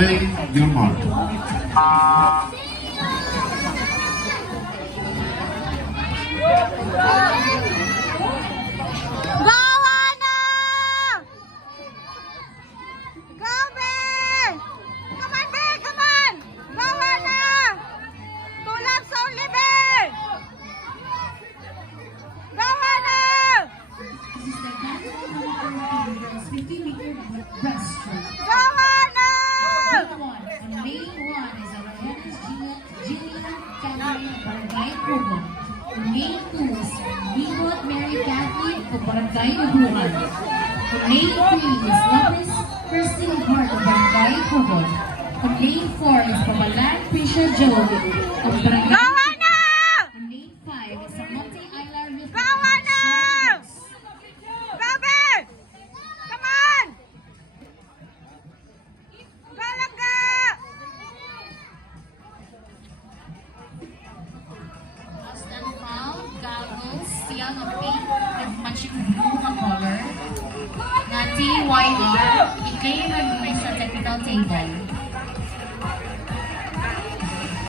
Faye Gilmore. Go, Hana! Go, Bear! Come on, Bear! Come on! Go, Hana! Two laps only, Bear! Go, Hana! This is the girls 50-meter breaststroke. Go, Hana! Lane 1 is our Hennes Jillian Catherine Barangay Pugon. Lane 2 is Bimot Mary Kathleen of Barangay Ubuhan. Lane 3 is Lopez Christine Hart of Barangay Pugon. Lane 4 is Pamalan Prisha Joe of Barangay. Go, Hana! Lane 5 is Monte Aylar Youth. Go, Hana! Go, Bear! Come on! Go, Langga! Lost and found, goggles, yan ang pink with matching blue na color. Na TYR, i-claim na sa technical table.